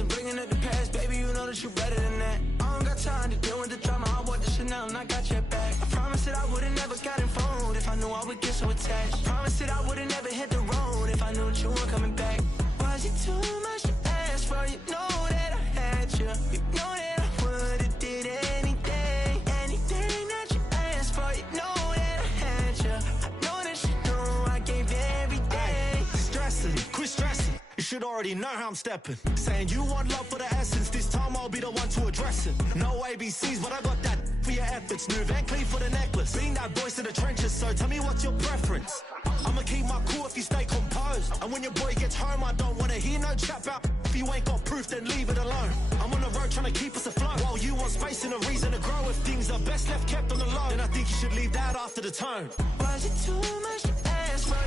wasn't bringing up the past, baby, you know that you better than that. I don't got time to deal with the drama, I bought the Chanel and I got your back. I promised that I would've never gotten phone if I knew I would get so attached. I promised that I would've never hit the road if I knew that you weren't coming back. Was it too much to ask for? You know that I had you. You know that I would've did anything, anything that you asked for. You know that I had you. I know that you know I gave everything. Ay, stressing, quit stressing. You should already know how I'm stepping. Saying you want love for the essence, this time I'll be the one to address it. No ABCs, but I got that for your efforts. New Van Cleef for the necklace. Being that voice in the trenches, so tell me what's your preference. I'ma keep my cool if you stay composed. And when your boy gets home, I don't wanna hear no chat about. If you ain't got proof, then leave it alone. I'm on the road trying to keep us afloat, while you want space and a reason to grow. If things are best left kept on the low, then I think you should leave that after the tone. Was it too much to ask for?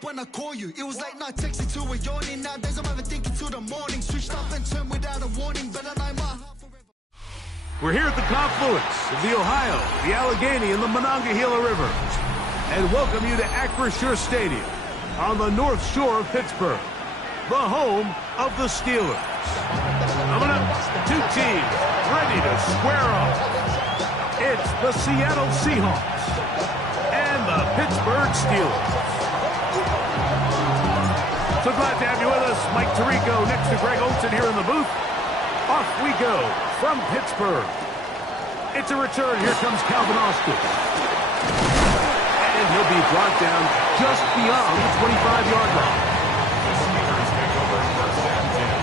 When I call you, it was late night texting to a yawning. Nowadays I'm overthinking till the morning. Switched up and turned without a warning. Better know my heart forever. We're here at the confluence of the Ohio, the Allegheny, and the Monongahela rivers, and welcome you to Acrisure Stadium on the north shore of Pittsburgh, the home of the Steelers. Coming up, two teams ready to square off. It's the Seattle Seahawks and the Pittsburgh Steelers. So glad to have you with us. Mike Tirico next to Greg Olsen here in the booth. Off we go from Pittsburgh. It's a return. Here comes Calvin Austin. And he'll be brought down just beyond the 25-yard line. The Steelers take over first and 10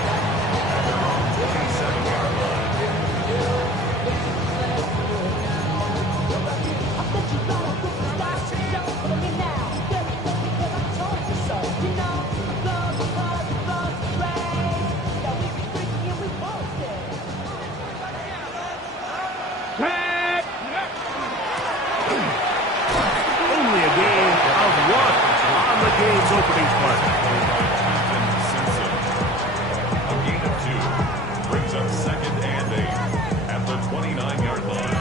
at their own 27-yard line. Only a game of one on the game's opening play. A gain of 2 brings up second and 8 at the 29-yard line.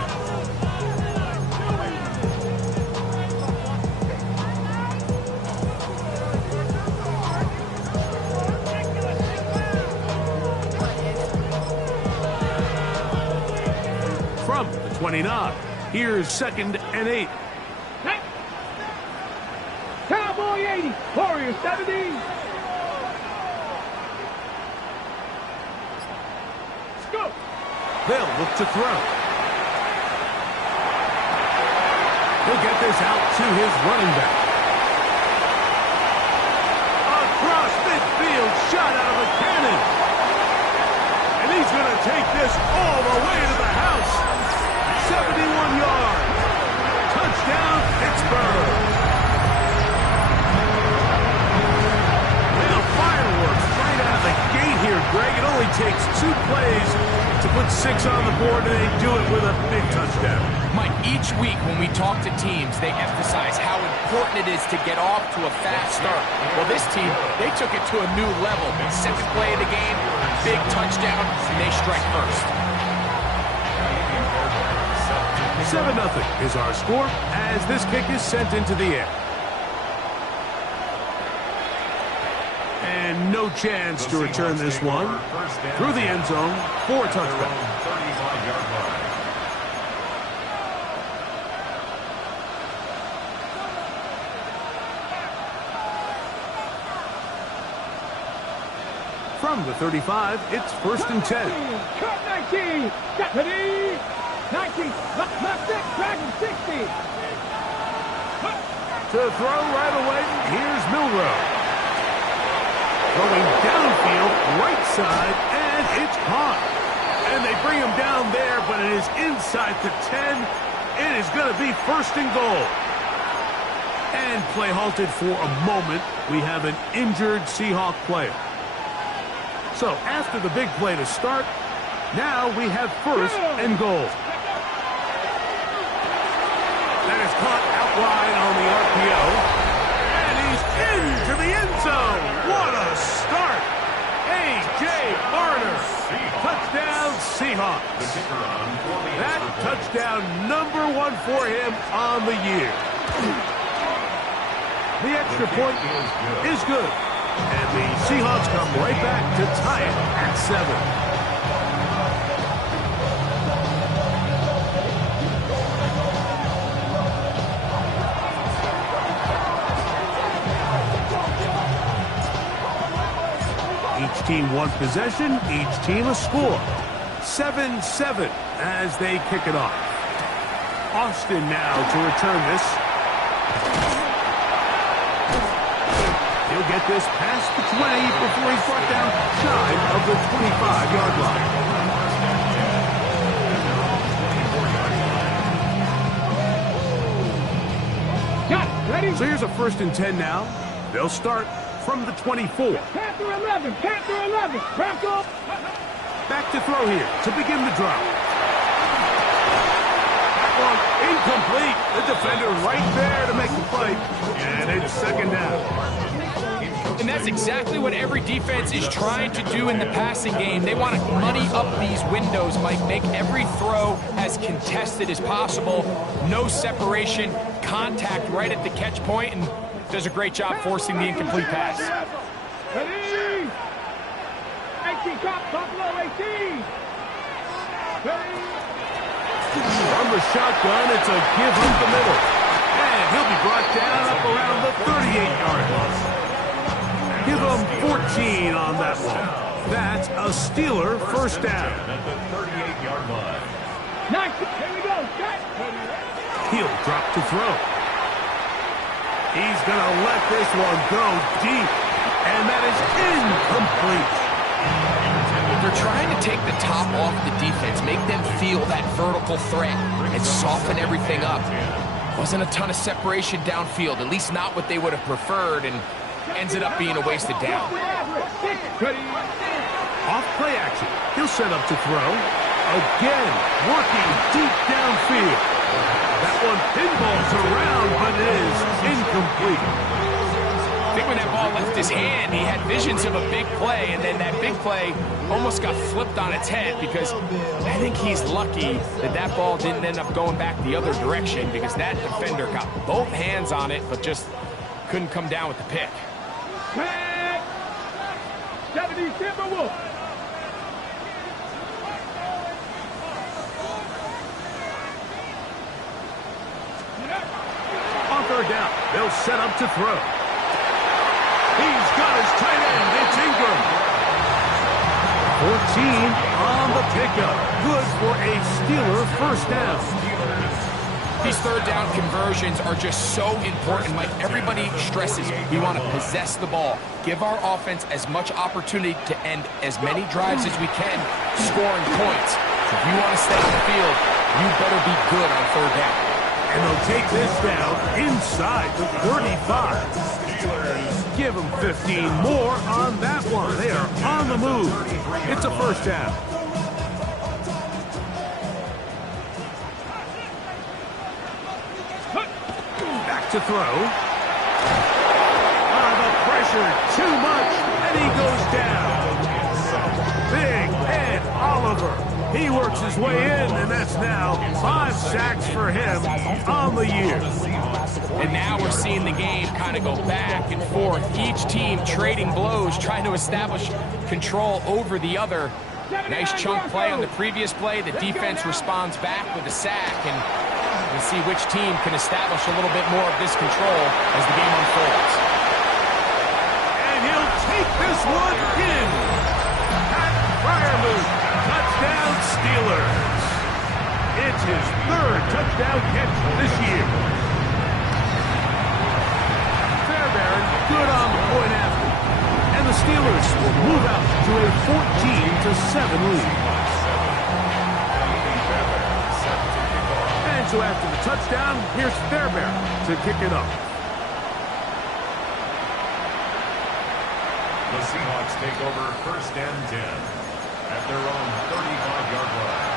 From the 29, here's second and 8. Cowboy 80, Warrior 70. Go. They'll look to throw. He'll get this out to his running back. Across midfield, shot out of a cannon. And he's going to take this all the way to the house. 71 yards. Touchdown, Pittsburgh. Fireworks right out of the gate here, Greg. It only takes 2 plays to put 6 on the board, and they do it with a big touchdown. Mike, each week when we talk to teams, they emphasize how important it is to get off to a fast start. Well, this team, they took it to a new level. Second play of the game, big touchdown, and they strike first. 7-0 is our score as this kick is sent into the air. And no chance to return this one through the end zone for a touchdown. 35-yard line. From the 35, it's first and 10. Cut 19, Deputy 19, left six, Dragon 60. To throw right away, here's Milrow. Going downfield, right side, and it's caught. And they bring him down there, but it is inside the 10. It is going to be first and goal. And play halted for a moment. We have an injured Seahawk player. So after the big play to start, now we have first and goal. That is caught out wide on the RPO. And he's into the end zone. What a start. A.J. Barner. Touchdown, Seahawks. That touchdown #1 for him on the year. The extra point is good. And the Seahawks come right back to tie it at 7. Each team one possession, each team a score. 7-7 as they kick it off. Austin now to return this. He'll get this past the 20 before he's brought down shy of the 25-yard line. Got it. Ready? So here's a 1st and 10 now. They'll start from the 24. Panther 11. Panther 11. Bronco. Back to throw here to begin the drive. That one incomplete. The defender right there to make the play. And it's 2nd down. And that's exactly what every defense is trying to do in the passing game. They want to muddy up these windows, Mike, make every throw as contested as possible. No separation, contact right at the catch point, and does a great job forcing the incomplete pass. Ready? 18 top, Buffalo 18. Ready? From the shotgun, it's a give up the middle. And he'll be brought down up around the 38-yard line. Give him 14 on that one. That's a Steeler 1st down. At the 38-yard line. Nice. Here we go. Set. He'll drop to throw. He's going to let this one go deep. And that is incomplete. They're trying to take the top off the defense, make them feel that vertical threat, and soften everything up. Wasn't a ton of separation downfield, at least not what they would have preferred, and ends up being a wasted down. Off play action. He'll set up to throw. Again, working deep downfield. That one pinballs around, but it is incomplete. I think when that ball left his hand, he had visions of a big play, and then that big play almost got flipped on its head, because I think he's lucky that that ball didn't end up going back the other direction, because that defender got both hands on it, but just couldn't come down with the pick. 70 Timberwolves. On 3rd down, they'll set up to throw. He's got his tight end. It's Ingram. 14 on the pickup. Good for a Steeler 1st down. These 3rd down conversions are just so important, Mike. Everybody stresses we want to possess the ball, give our offense as much opportunity to end as many drives as we can, scoring points. So if you want to stay on the field, you better be good on 3rd down. And they'll take this down inside the 35. Give them 15 more on that one. They are on the move. It's a 1st down. Back to throw. The pressure too much, and he goes down. Big Ed Oliver. He works his way in, and that's now 5 sacks for him on the year. And now we're seeing the game kind of go back and forth. Each team trading blows, trying to establish control over the other. Nice chunk play on the previous play. The defense responds back with a sack, and we'll see which team can establish a little bit more of this control as the game unfolds. And he'll take this one in. Pat Freiermuth. Touchdown Steelers. It's his 3rd touchdown catch this year. Fairbairn good on the point after. And the Steelers will move out to a 14-7 lead. And so after the touchdown, here's Fairbairn to kick it off. The Seahawks take over 1st and 10. At their own 35-yard line.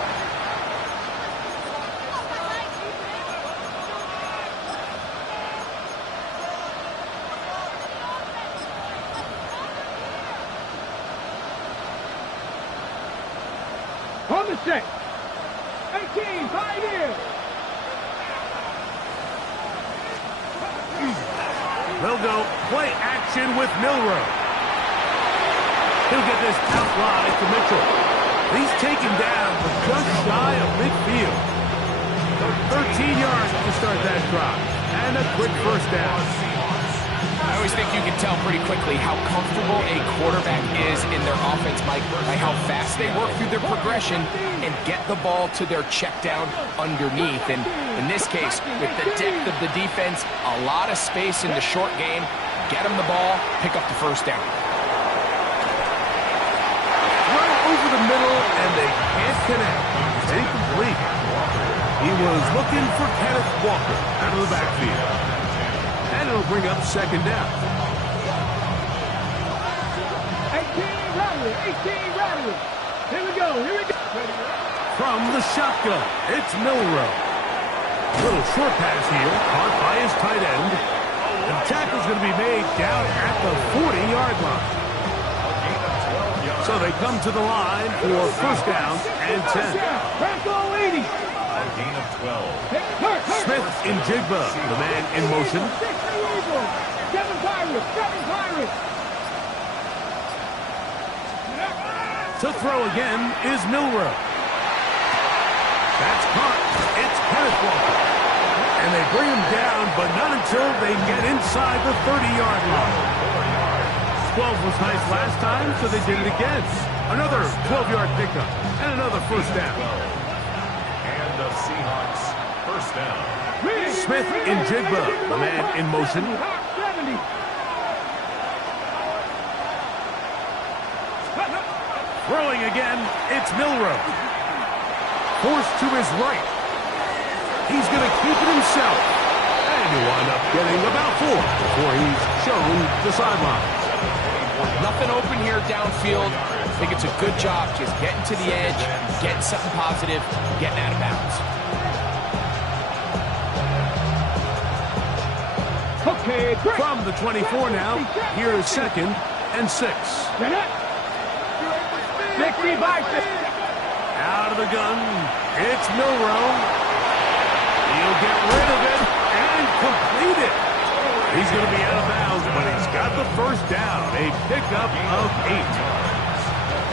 Number 6. 18, Pioneer. They'll go play action with Milroe. He'll get this out wide to Mitchell. He's taken down just shy of midfield. 13 yards to start that drive. And a quick first down. I always think you can tell pretty quickly how comfortable a quarterback is in their offense, Mike, by how fast they work through their progression and get the ball to their check down underneath. And in this case, with the depth of the defense, a lot of space in the short game, get them the ball, pick up the first down. Right over the middle, and they can't connect. It's incomplete. He was looking for Kenneth Walker out of the backfield. And it'll bring up second down. 18 Rattler. 18 Rattler. Here we go. Here we go. From the shotgun, it's Milroe. Little short pass here, caught by his tight end. The tackle's going to be made down at the 40-yard line. So they come to the line for first down and 10. Back all 80. A gain of 12. Smith in Jigba, the man in motion. 6 Eagles. 7 Pirates. 7 Pirates. To throw again is Milroe. That's caught. It's Kenneth Walker. And they bring him down, but not until they get inside the 30-yard line. 12 was nice last time, so they did it again. Another 12-yard pickup and another first down. And the Seahawks first down. Smith in Jigba, the man in motion. 70. Throwing again, it's Milroe. Forced to his right. He's going to keep it himself. And he'll wind up getting about 4 before he's shown the sideline. Nothing open here downfield. I think it's a good job just getting to the edge, getting something positive, getting out of bounds. Okay, great. From the 24 now, here's second and 6. 60 by 6. Out of the gun, it's Milroe. He'll get rid of it and complete it. He's going to be out of bounds, but he's got the first down, a pickup of 8.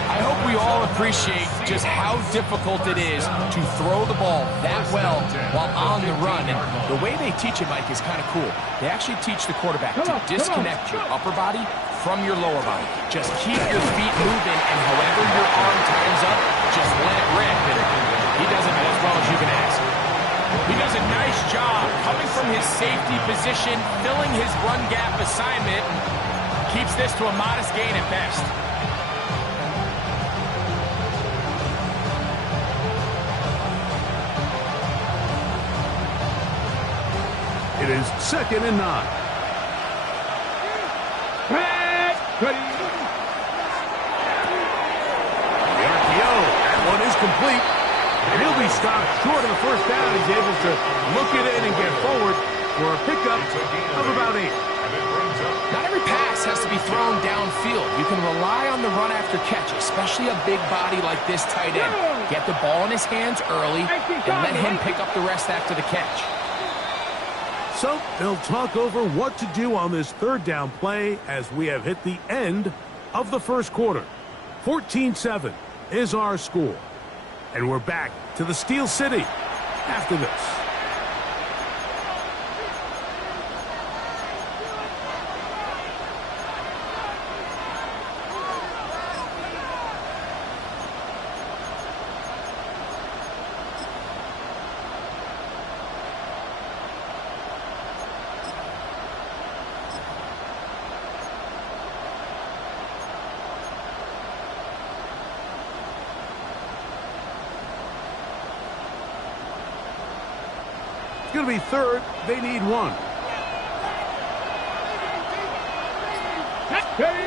I hope we all appreciate just how difficult it is to throw the ball that well while on the run. And the way they teach it, Mike, is kind of cool. They actually teach the quarterback to disconnect your upper body from your lower body. Just keep your feet moving, and however your arm times up, just let it rip. And he does it as well as you can ask. He does a nice job coming from his safety position, filling his run gap assignment, keeps this to a modest gain at best. It is second and 9. Ready. The RPO, that one is complete. And he'll be stopped short of the first down. He's able to look it in and get forward for a pickup of about 8. Not every pass has to be thrown downfield. You can rely on the run after catch, especially a big body like this tight end. Get the ball in his hands early and let him pick up the rest after the catch. So they'll talk over what to do on this third down play as we have hit the end of the first quarter. 14-7 is our score. And we're back to the Steel City after this. It's going to be third. They need 1. They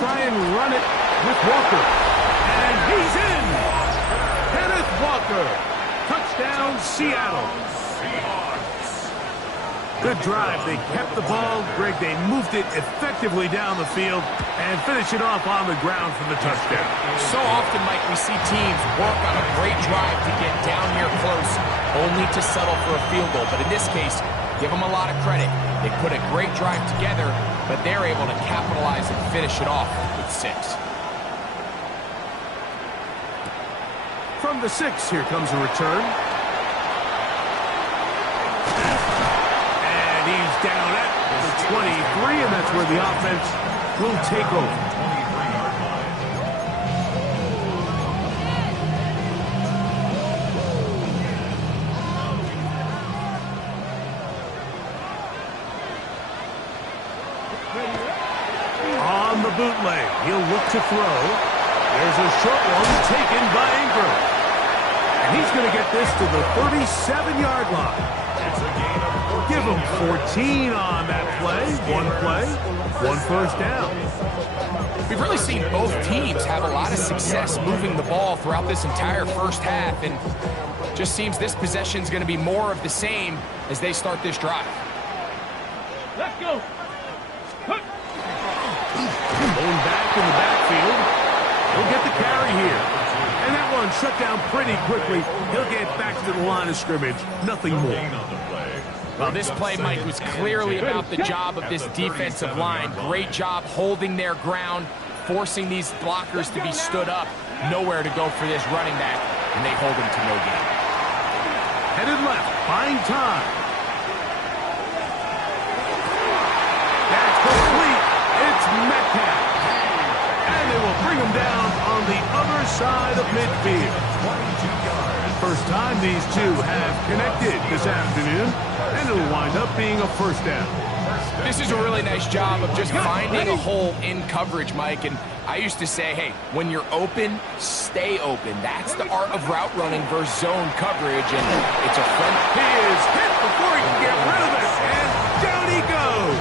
try and run it with Walker. And he's in! Kenneth Walker. Touchdown, Seattle. Good drive. They kept the ball. Greg, they moved it effectively down the field and finished it off on the ground for the touchdown. So often, Mike, we see teams work on a great drive to get down here close, only to settle for a field goal. But in this case, give them a lot of credit. They put a great drive together, but they're able to capitalize and finish it off with 6. From the 6, here comes a return. And he's down at the 23, and that's where the offense will take over. On the bootleg, he'll look to throw. There's a short one taken by Ingram. And he's going to get this to the 37-yard line. Give him 14 on that play, 1 first down. We've really seen both teams have a lot of success moving the ball throughout this entire first half, and just seems this possession's going to be more of the same as they start this drive. Let's go. Going back in the backfield. He'll get the carry here. And that one shut down pretty quickly. He'll get back to the line of scrimmage. Nothing more. Well, this play, Mike, was clearly about the job of this defensive line. Great job holding their ground, forcing these blockers to be stood up. Nowhere to go for this running back, and they hold him to no gain. Headed left, buying time. That's complete. It's Metcalf. And they will bring him down on the other side of midfield. First time these two have connected this afternoon, and it'll wind up being a first down. This is a really nice job of just finding a hole in coverage, Mike. And I used to say, hey, when you're open, stay open. That's the art of route running versus zone coverage, and it's a front. He is hit before he can get rid of it, and down he goes.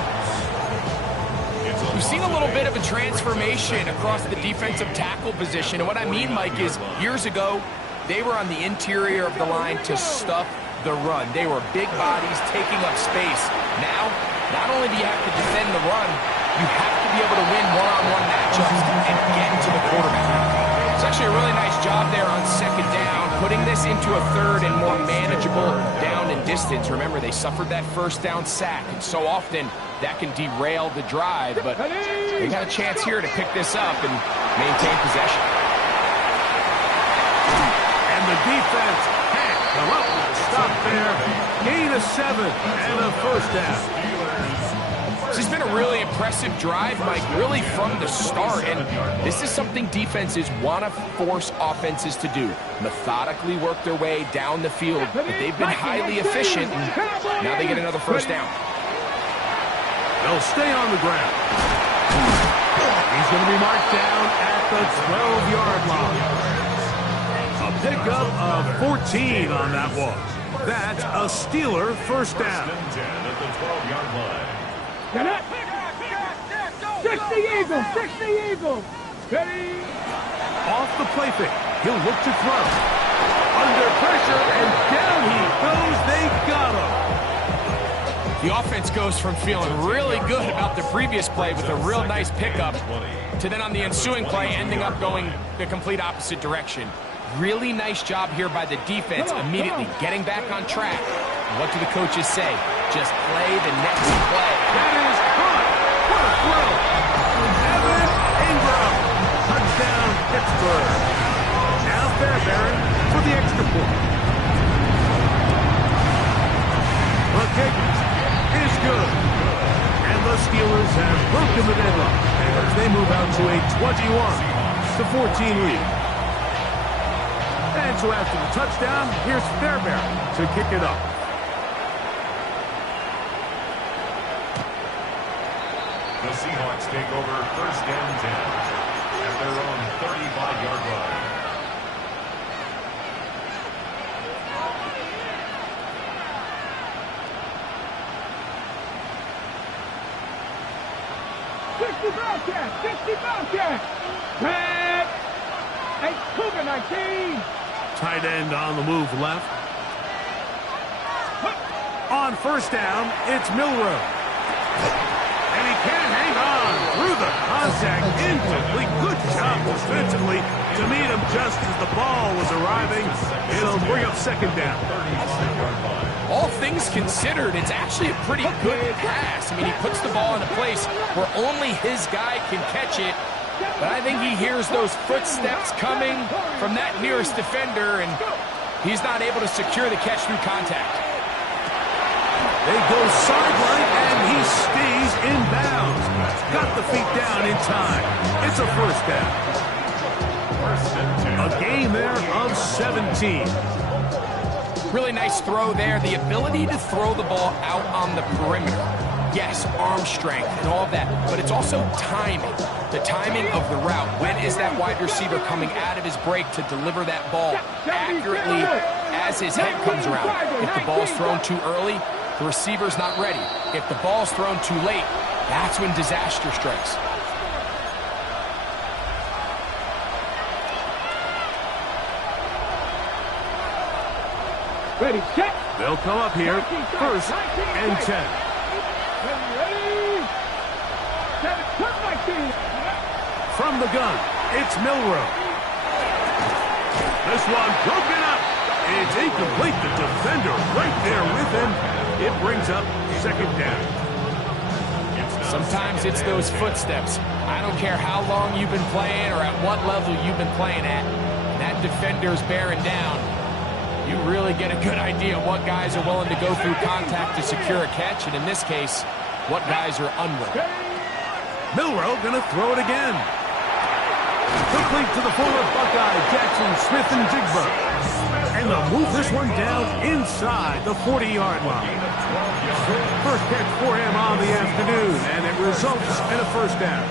We've seen a little bit of a transformation across the defensive tackle position. And what I mean, Mike, is years ago, they were on the interior of the line to stuff the run. They were big bodies taking up space. Now, not only do you have to defend the run, you have to be able to win one-on-one matchups and get to the quarterback. It's actually a really nice job there on second down, putting this into a third and more manageable down and distance. Remember, they suffered that first down sack, and so often that can derail the drive, but they got a chance here to pick this up and maintain possession. And the defense can't come up with a stop there. Gain of 7 and a first down. This has been a really impressive drive, Mike, really from the start, and this is something defenses want to force offenses to do. Methodically work their way down the field, but they've been highly efficient, and now they get another first down. They'll stay on the ground. He's going to be marked down at the 12-yard line. A pickup of 14 on that one. That's a Steeler first down. 6 the Eagles, 6 the Eagles. Ready? Off the play fake. He'll look to throw. Under pressure, and down he goes. They got him. The offense goes from feeling really good about the previous play with a real nice pickup to then on the ensuing play ending up going the complete opposite direction. Really nice job here by the defense, immediately getting back on track. What do the coaches say? Just play the next play. That is caught. What a throw. Evan Ingram. Touchdown, Pittsburgh. Now Fairbairn for the extra point. The kick is good. And the Steelers have broken the deadlock as they move out to a 21-14 lead. And so after the touchdown, here's Fairbairn to kick it up. The Seahawks take over first and 10 at their own 35-yard line. Bobcat, 60 Bobcat. Red. 8 Cougar 19. Tight end on the move left. On first down, it's Milroe. And he can't hang on through the contact. Incomplete. Good job defensively to meet him just as the ball was arriving. It'll bring up second down. All things considered, it's actually a pretty good pass. I mean, he puts the ball in a place where only his guy can catch it. But I think he hears those footsteps coming from that nearest defender, and he's not able to secure the catch through contact. They go sideline, and he stays in bounds. Got the feet down in time. It's a first down. A gain there of 17. Really nice throw there. The ability to throw the ball out on the perimeter. Yes, arm strength and all of that, but it's also timing. The timing of the route. When is that wide receiver coming out of his break to deliver that ball accurately as his head comes around? If the ball's thrown too early, the receiver's not ready. If the ball's thrown too late, that's when disaster strikes. Ready, check. They'll come up here, first and 10. Ready. Turn 19. From the gun, it's Milroe. This one broken up. It's incomplete. The defender right there with him. It brings up second down. Sometimes it's those footsteps. I don't care how long you've been playing or at what level you've been playing at. That defender's bearing down. You really get a good idea of what guys are willing to go through contact to secure a catch, and in this case, what guys are unwilling. Milroe gonna throw it again. Complete to the former Buckeye, Jackson Smith-Njigba. And they'll move this one down inside the 40-yard line. First catch for him on the afternoon, and it results in a first down.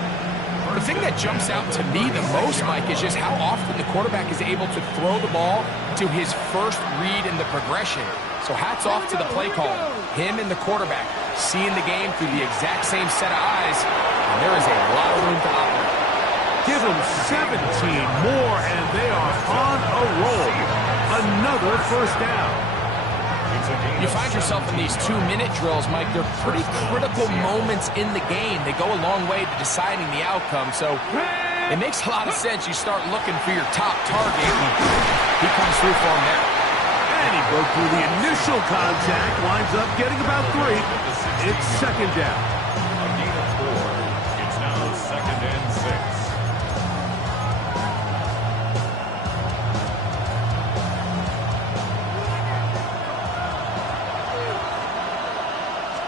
The thing that jumps out to me the most, Mike, is just how often the quarterback is able to throw the ball to his first read in the progression. So hats off to the play caller. Him and the quarterback seeing the game through the exact same set of eyes, and there is a lot of room to operate. Give them 17 more, and they are on a roll. Another first down. You find yourself in these 2-minute drills, Mike. They're pretty critical moments in the game. They go a long way to deciding the outcome. So it makes a lot of sense. You start looking for your top target, and he comes through for him there. And he broke through the initial contact, winds up getting about 3. It's second down. A gain of 4. It's now second and 6.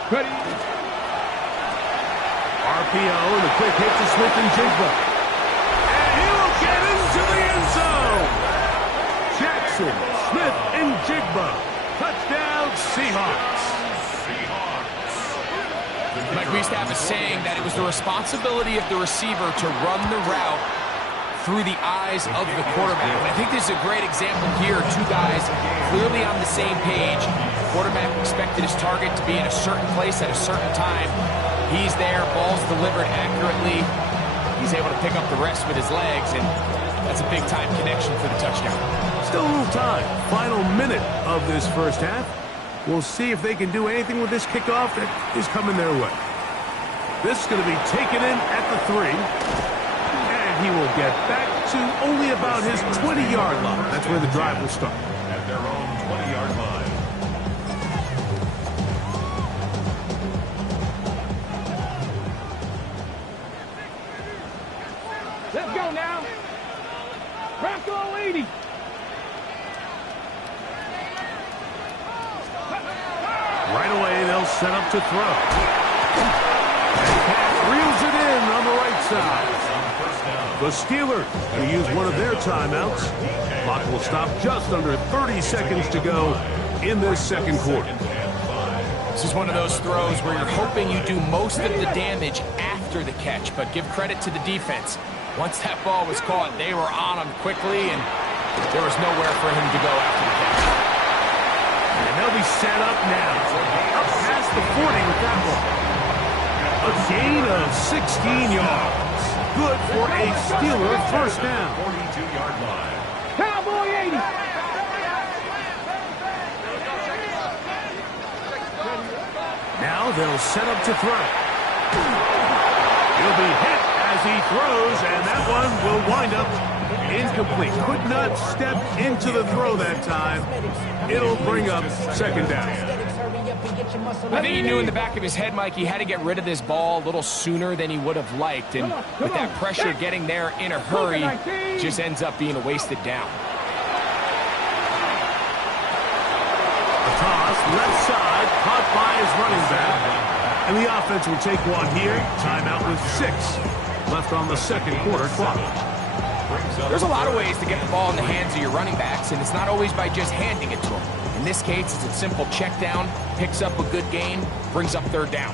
Ready. RPO and a quick hit to Smith-Njigba. And he will get into the end zone. Jackson Smith-Njigba. Touchdown, Seahawks. Mike, we used to have a saying that it was the responsibility of the receiver to run the route through the eyes of the quarterback. And I think this is a great example here. Two guys clearly on the same page. Quarterback expected his target to be in a certain place at a certain time. He's there, ball's delivered accurately. He's able to pick up the rest with his legs, and that's a big-time connection for the touchdown. Still a little time. Final minute of this first half. We'll see if they can do anything with this kickoff that is coming their way. This is going to be taken in at the 3. And he will get back to only about his 20-yard line. That's where the drive will start. At their own 20-yard line. Let's go now. Bronco 80. Right away, they'll set up to throw. And Pat reels it in on the right side. The Steelers will use one of their timeouts. Clock will stop just under 30 seconds to go in this second quarter. This is one of those throws where you're hoping you do most of the damage after the catch, but give credit to the defense. Once that ball was caught, they were on him quickly, and there was nowhere for him to go after the catch. And they'll be set up now. Up past the 40 with that one. A gain of 16 yards. Good for a Steeler first down. 42-yard line. Cowboy 80. they'll set up to throw. He'll be hit as he throws, and that one will wind up incomplete. Could not step into the throw that time. It'll bring up second down. I think he knew in the back of his head, Mike, he had to get rid of this ball a little sooner than he would have liked. And with that pressure getting there in a hurry, just ends up being a wasted down. A toss, left side, caught by his running back. And the offense will take one here. Timeout with 6 left on the second quarter clock. There's a lot of ways to get the ball in the hands of your running backs, and it's not always by just handing it to them. In this case, it's a simple check down, picks up a good gain, brings up third down.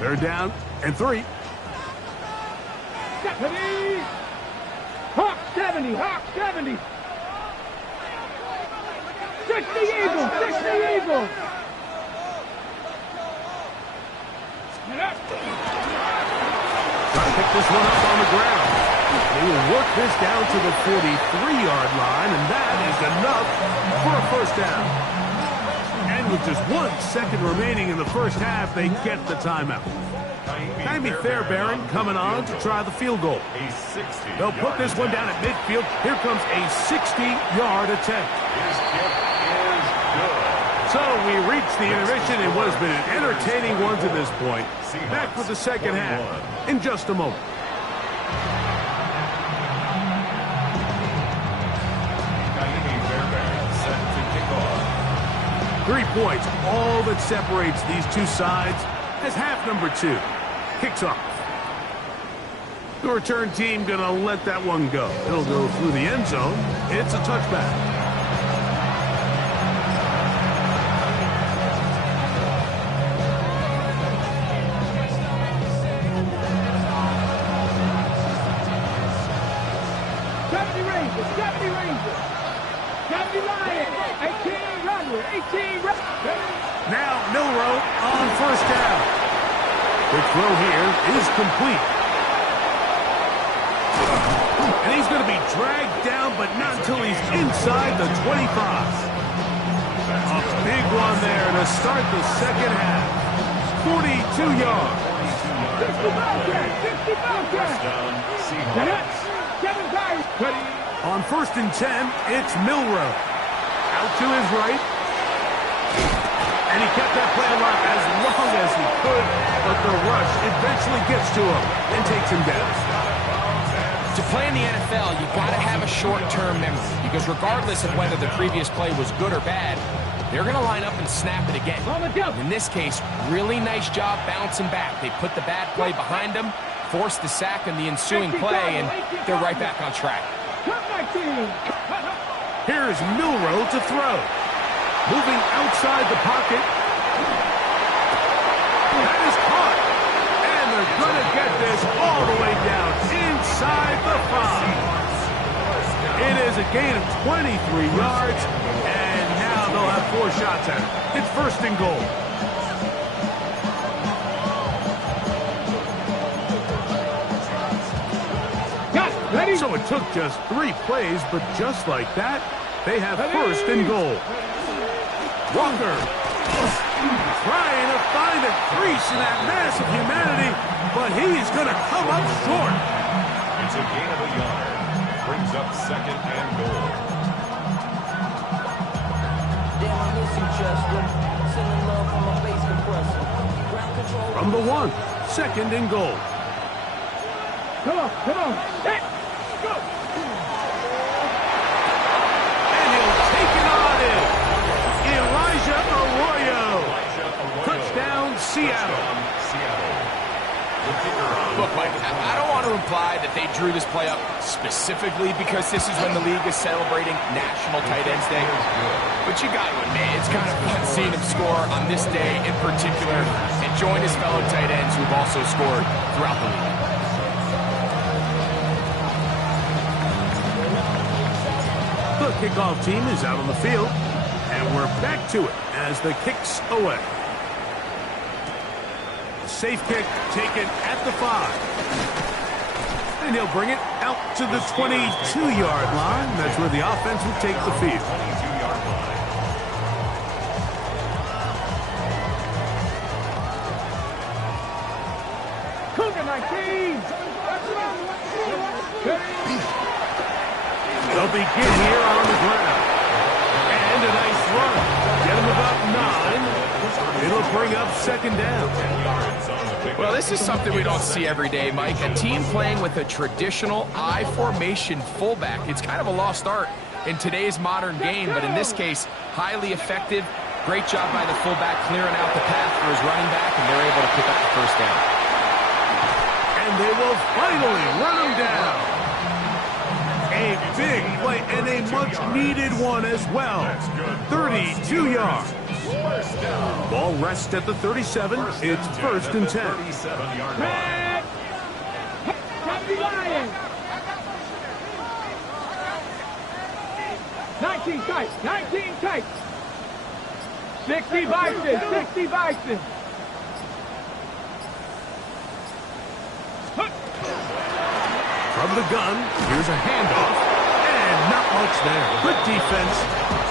Third down and 3. Deputy! Hawk 70, Hawk 70! 60 Eagles, 60 Eagles! Trying to pick this one up on the ground. They will work this down to the 43-yard line, and that is enough for a first down. And with just 1 second remaining in the first half, they get the timeout. Jaime Fairbairn coming on to try the field goal. They'll put this one down at midfield. Here comes a 60-yard attempt. His kick is good. So we reach the intermission in what has been an entertaining one to this point. Back with the second half in just a moment. Jaime Fairbairn set to kick off. 3 points, all that separates these two sides as half number 2 kicks off. The return team gonna let that one go. It'll go through the end zone. It's a touchback. Now Milroe on first down. The throw here is complete. And he's going to be dragged down, but not until he's inside the 25. A big one there to start the second half. 42 yards. 65 On first and 10, it's Milroe. Out to his right. And he kept that play alive as long as he could, but the rush eventually gets to him and takes him down. To play in the NFL, you got to have a short-term memory, because regardless of whether the previous play was good or bad, they're going to line up and snap it again. In this case, really nice job bouncing back. They put the bad play behind them, forced the sack in the ensuing play, and they're right back on track. Here's Milroe to throw. Moving outside the pocket. That is caught. And they're going to get this all the way down inside the 5. It is a gain of 23 yards, and now they'll have 4 shots at it. It's first and goal. So it took just 3 plays, but just like that, they have first and goal. Walker trying to find a crease in that mass of humanity, but he's going to come up short. It's a gain of a yard. Brings up second and goal. Damn, I miss you, Chester. Sending love from my bass compressor. Ground control. From the 1, second and goal. Come on, come on. Hey, go. And he'll take it on in. Elijah Arroyo. Touchdown, Seattle. Look, Mike, I don't want to imply that they drew this play up specifically because this is when the league is celebrating National Tight Ends Day. But you got to admit, it's kind of fun seeing him score on this day in particular and join his fellow tight ends who've also scored throughout the league. The kickoff team is out on the field, and we're back to it as the kick's away. A safe kick taken at the 5. And he'll bring it out to the 22-yard line. That's where the offense will take the field. 22-yard line. down, 19. They'll begin here on the ground. And a nice run. Get him about 9. It'll bring up second down. Well, this is something we don't see every day, Mike. A team playing with a traditional I formation fullback. It's kind of a lost art in today's modern game, but in this case, highly effective. Great job by the fullback clearing out the path for his running back, and they're able to pick up the first down. And they will finally run him down. A big play and a much-needed one as well. 32 yards. Ball rests at the 37. It's first and 10. 37-yard line. 19 tight, 19 tight. 60 Bison, 60 Bison. From the gun, here's a handoff. And not much there. Good defense.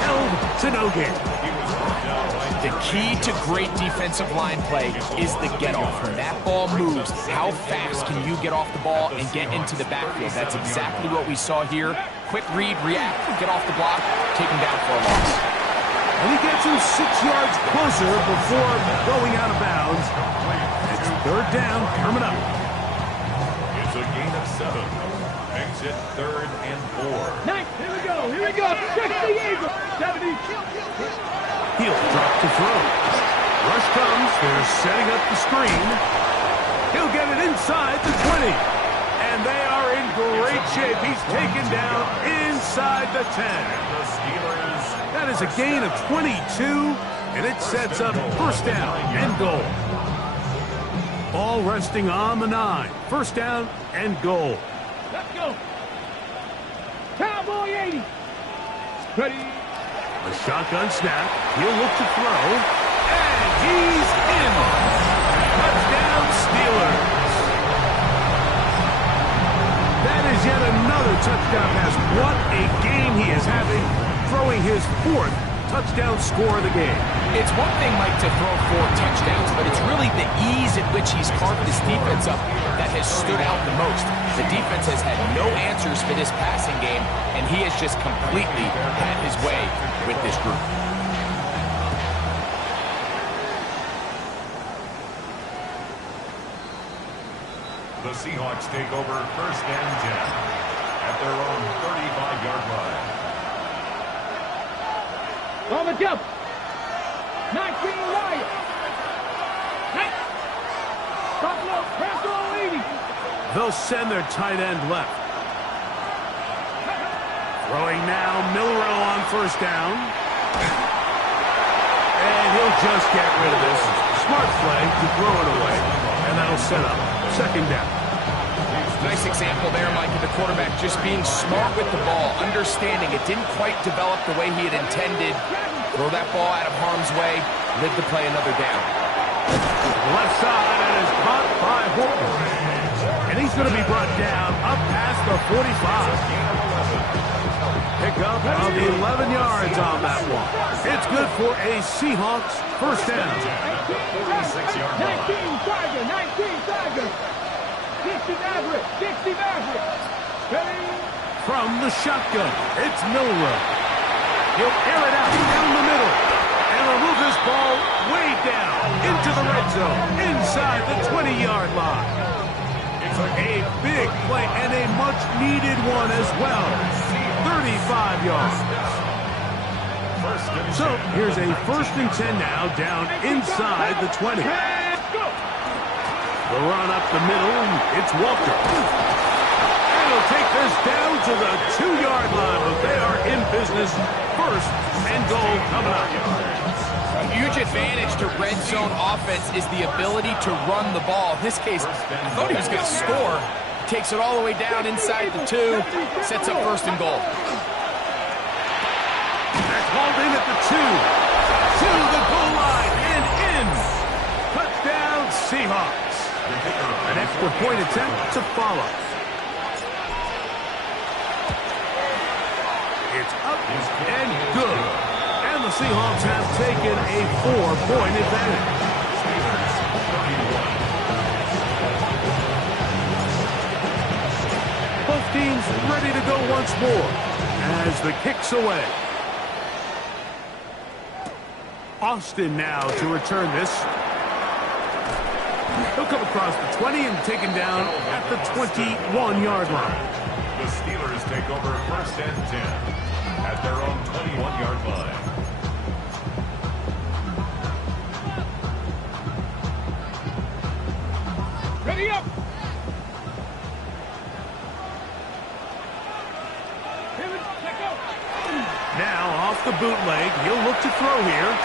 Held to no gain. The key to great defensive line play is the get-off. When that ball moves, how fast can you get off the ball and get into the backfield? That's exactly what we saw here. Quick read, react, get off the block, take him down for a loss. And he gets him 6 yards closer before going out of bounds. It's third down, coming up. It's a gain of 7. Makes it 3rd and 4. Nice, here we go. 60 Eagles, 70. He'll drop to throw. Rush comes. They're setting up the screen. He'll get it inside the 20. And they are in great shape. He's taken down inside the 10. The Steelers. That is a gain of 22, and it sets up first down and goal. Ball resting on the 9. First down and goal. Let's go. Cowboy 80. Ready. A shotgun snap. He'll look to throw. And he's in. Touchdown, Steelers. That is yet another touchdown pass. What a game he is having, throwing his 4th touchdown score of the game. It's one thing, Mike, to throw 4 touchdowns, but it's really the ease at which he's carved this defense up that has stood out the most. The defense has had no answers for this passing game, and he has just completely had his way with this group. The Seahawks take over first and 10 at their own 35-yard line. On the jump. 19 Lions. Buffalo, press all 80. They'll send their tight end left. Throwing now, Milrow on first down. And he'll just get rid of this. Smart play to throw it away. And that'll set up second down. Nice example there, Mike, of the quarterback just being smart with the ball, understanding it didn't quite develop the way he had intended. Throw that ball out of harm's way, live to play another down. Left side, and is caught by Horton. And he's going to be brought down up past the 45. Pick up of 11 yards on that one. It's good for a Seahawks first down. 36-yard line. 19 Tiger. 60 Maverick. Ready. From the shotgun, it's Milrow. He'll air it out down the middle. And will move this ball way down into the red zone, inside the 20-yard line. It's a big play and a much-needed one as well. 35 yards. So here's a first and 10 now, down inside the 20. The run up the middle, it's Walker. And he'll take this down to the 2-yard line, but they are in business. First and goal coming up. A huge advantage to red zone offense is the ability to run the ball. In this case, I thought he was going to score. Takes it all the way down inside the 2, sets up first and goal. That's hauled in at the 2. To the goal line and in. Touchdown, Seahawks. An extra point attempt to follow. It's up and good. And the Seahawks have taken a 4-point advantage. is ready to go once more as the kick's away. Austin now to return this. He'll come across the 20 and taken down at the 21-yard line. The Steelers take over 1st and 10 at their own 21-yard line. Ready up. Now off the bootleg, he'll look to throw here.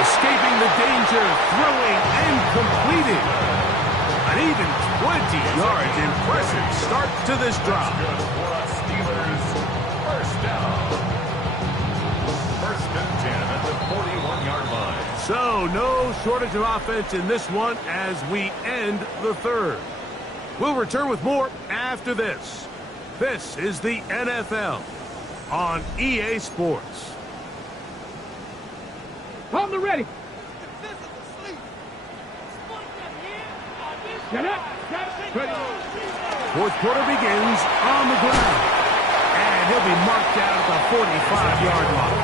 Escaping the danger, throwing and completing. An even 20 yards. Impressive start to this drive. Good for us Steelers. 1st down. 1st and 10 at the 41-yard line. So no shortage of offense in this one as we end the third. We'll return with more after this. This is the NFL on EA Sports. On the ready. Get up. Fourth quarter begins on the ground. And he'll be marked down at the 45-yard line.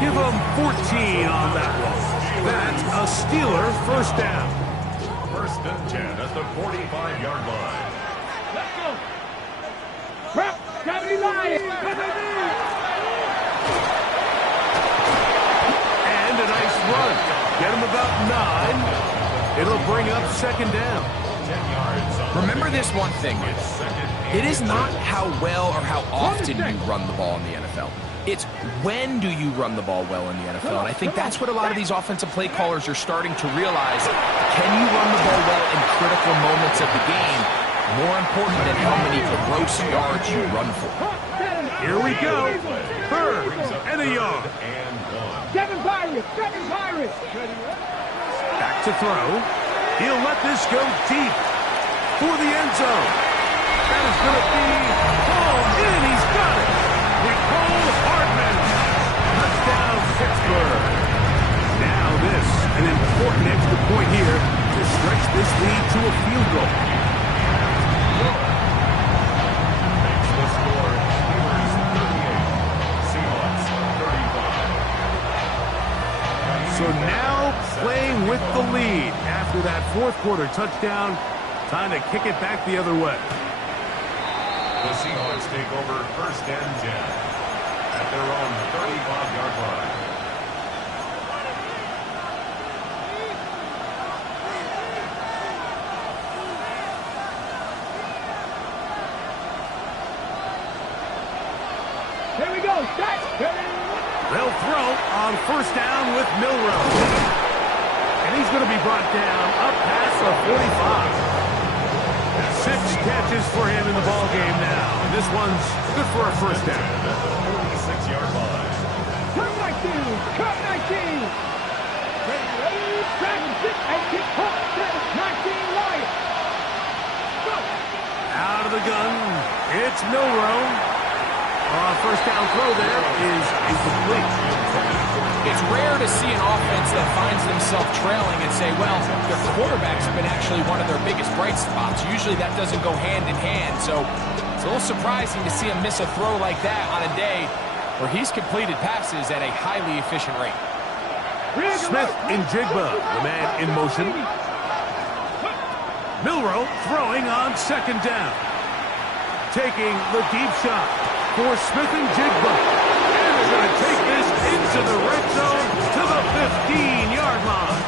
Give him 14 on that one. That's a Steeler 1st down. 1st and 10 at the 45-yard line. Let's go. Prep. Gravity line. And a nice run. Get him about 9. It'll bring up 2nd down. 10 yards. Remember this one thing. It is not how well or how often you run the ball in the NFL. It's when do you run the ball well in the NFL. And I think that's what a lot of these offensive play callers are starting to realize. Can you run the ball well in critical moments of the game? More important than how many gross yards you run for. Here we go. 3rd and a yard. Seven Pirates. Back to throw. He'll let this go deep for the end zone. That is going to be home in. He's got it. Nicole Hardman. Touchdown, Pittsburgh. Now this, an important extra point here to stretch this lead to a field goal. Makes the score Steelers 38, Seahawks 35. So now playing with the lead after that 4th quarter touchdown. Time to kick it back the other way. The Seahawks take over 1st and 10 at their own 35-yard line. Here we go. Set. They'll throw on 1st down with Milroe. And he's going to be brought down up past the 45. 6 catches for him in the ball game now. And this one's good for a 1st down. 46-yard line. Cut 19. Cut 19. Dragon 6, 18, 19, Lions. Go. Out of the gun, it's Milroe. 1st down throw there is incomplete. It's rare to see an offense that finds themselves trailing and say, well, their quarterback's been actually one of their biggest bright spots. Usually that doesn't go hand in hand, so it's a little surprising to see him miss a throw like that on a day where he's completed passes at a highly efficient rate. Smith in Jigba, the man in motion. Milroe throwing on 2nd down. Taking the deep shot for Smith and Jigba. And they're going to take this into the red zone to the 15-yard line.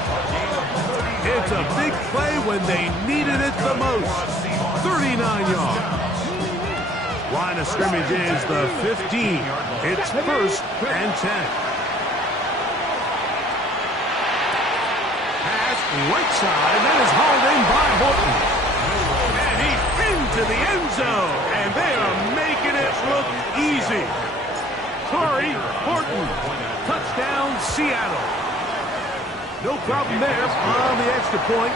It's a big play when they needed it the most. 39 yards. Line of scrimmage is the 15. It's 1st and 10. Pass right side, and that is hauled in by Horton. And he's into the end zone, and they are making it look easy. Torrey Horton, touchdown Seattle. No problem there on the extra point,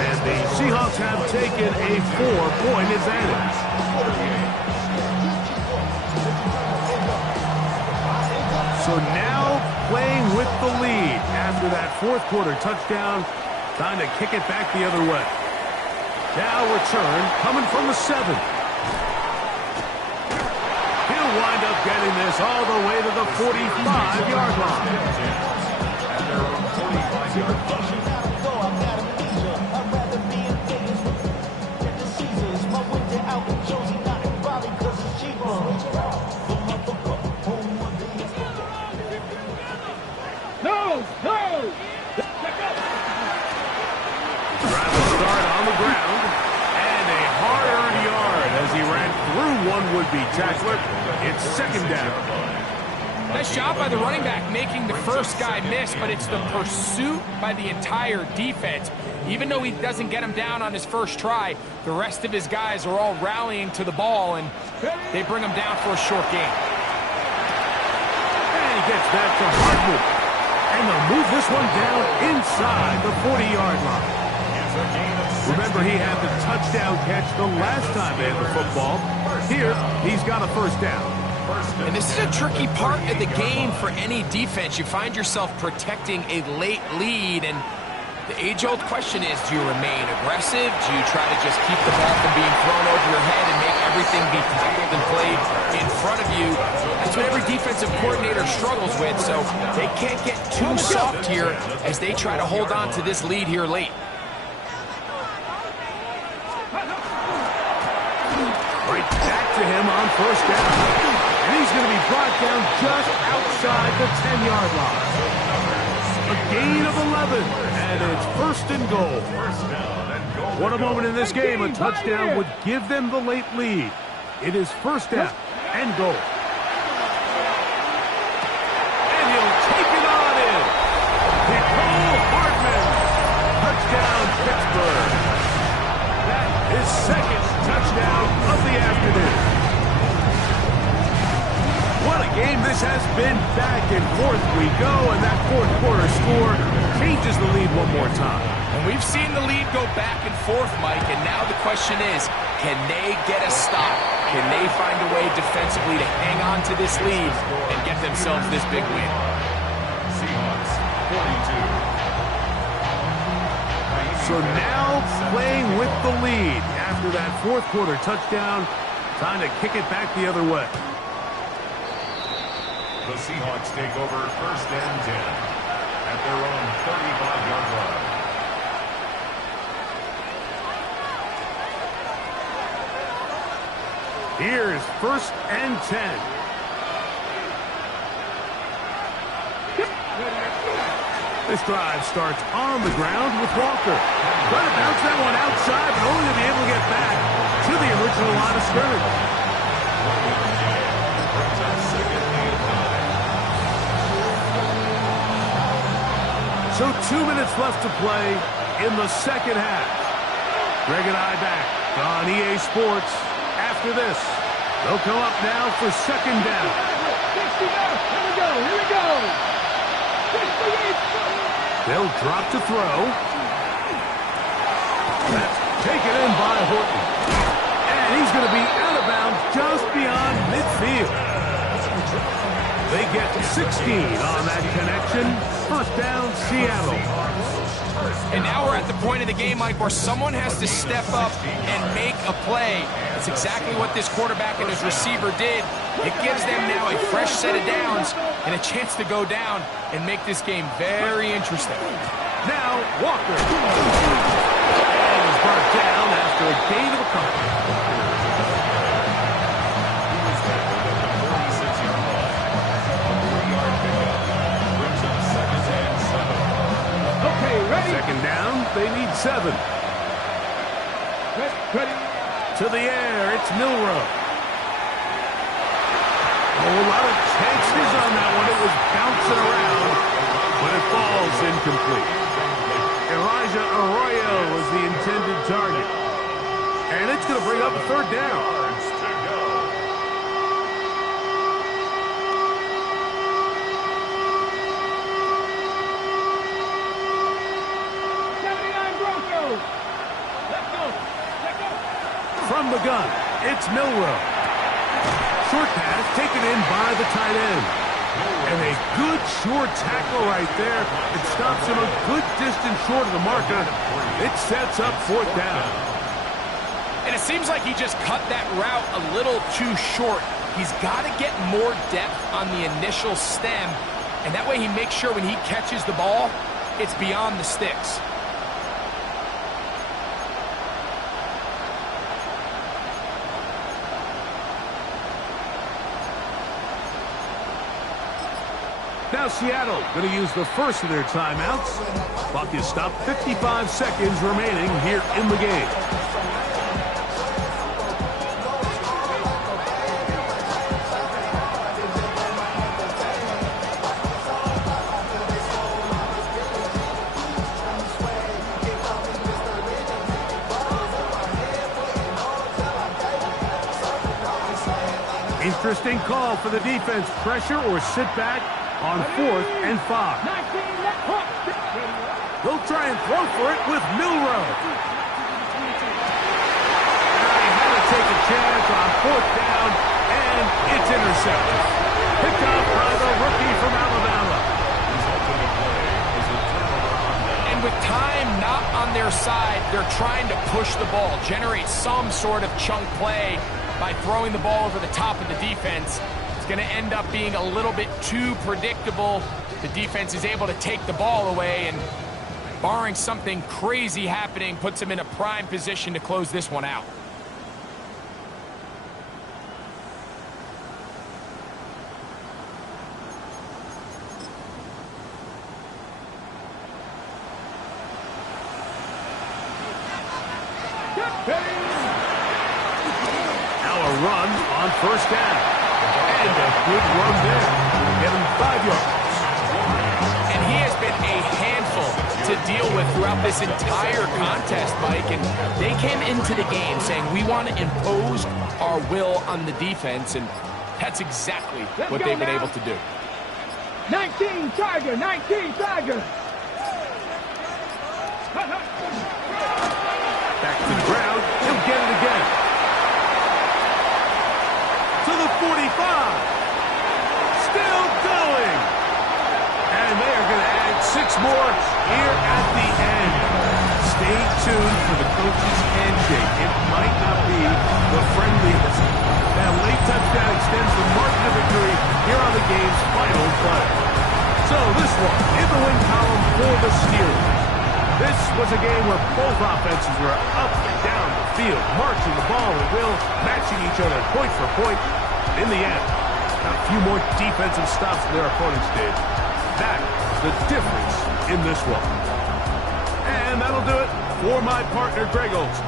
and the Seahawks have taken a 4-point advantage. So now playing with the lead after that 4th quarter touchdown, time to kick it back the other way. Now return coming from the 7. He'll wind up getting this all the way to the 45-yard line. At their own 45-yard line. No! Trying to start on the ground. And a hard-earned yard as he ran through one would-be tackler. It's second down. Nice job by the running back making the first guy miss, but it's the pursuit by the entire defense. Even though he doesn't get him down on his first try, the rest of his guys are all rallying to the ball, and they bring him down for a short gain. And he gets back to Hartman. And they'll move this one down inside the 40-yard line. Remember, he had the touchdown catch the last time they had the football. Here, he's got a first down. And this is a tricky part of the game for any defense. You find yourself protecting a late lead, and the age-old question is, do you remain aggressive? Do you try to just keep the ball from being thrown over your head and make everything be tackled and played in front of you? That's what every defensive coordinator struggles with, so they can't get too soft here as they try to hold on to this lead here late. Right back to him on first down. And he's going to be brought down just outside the 10-yard line. A gain of 11, and it's first and goal. What a moment in this game. A touchdown would give them the late lead. It is first down and goal. And he'll take it on in. Nicole Hartman. Touchdown, Pittsburgh. That is second touchdown of the afternoon. What a game this has been. Back and forth we go, and that fourth quarter score changes the lead one more time. And we've seen the lead go back and forth, Mike, and now the question is, can they get a stop? Can they find a way defensively to hang on to this lead and get themselves this big win? Seahawks, 42. So now playing with the lead after that fourth quarter touchdown, time to kick it back the other way. The Seahawks take over first and 10 at their own 35-yard line. Here's first and 10. This drive starts on the ground with Walker. Trying to bounce that one outside, but only to be able to get back to the original line of scrimmage. So 2 minutes left to play in the second half. Greg and I back on EA Sports after this. They'll come up now for second down. Here we go. They'll drop to throw. That's taken in by Horton. And he's going to be out of bounds just beyond midfield. They get 16 on that connection. First down, Seattle. And now we're at the point of the game, Mike, where someone has to step up and make a play. That's exactly what this quarterback and his receiver did. It gives them now a fresh set of downs and a chance to go down and make this game very interesting. Now, Walker. And he's brought down after a gain of a couple. Ready? Second down, they need 7. Ready? To the air, it's Milroe. Oh, a lot of chances on that one. It was bouncing around, but it falls incomplete. Elijah Arroyo was the intended target. And it's going to bring up a third down. From the gun, it's Milroe. Short pass taken in by the tight end. And a good short tackle right there. It stops him a good distance short of the marker. It sets up fourth down. And it seems like he just cut that route a little too short. He's got to get more depth on the initial stem, and that way he makes sure when he catches the ball, it's beyond the sticks. Now Seattle going to use the first of their timeouts. Clock is stopped, 55 seconds remaining here in the game. Interesting call for the defense. Pressure or sit back on 4th and 5. They'll try and throw for it with Milroe. And they had to take a chance on 4th down, and it's intercepted. Picked up by the rookie from Alabama. And with time not on their side, they're trying to push the ball, generate some sort of chunk play by throwing the ball over the top of the defense. It's going to end up being a little bit too predictable. The defense is able to take the ball away, and barring something crazy happening, puts them in a prime position to close this one out. Now a run on 1st down. And a good run there. Get him 5 yards. And he has been a handful to deal with throughout this entire contest, Mike. And they came into the game saying, we want to impose our will on the defense. And that's exactly what they've been able to do. 19 Tiger, 19 Tiger. Back to the ground. He'll get it again. To the 45. Still going. And they are going to add 6 more here at the end. Stay tuned for the coach's handshake. It might not be the friendliest. That late touchdown extends the margin of victory here on the game's final play. So this one in the win column for the Steelers. This was a game where both offenses were up and down the field, marching the ball at will, matching each other point for point. In the end, a few more defensive stops than their opponents did. That's the difference in this one. And that'll do it for my partner, Greg Olson.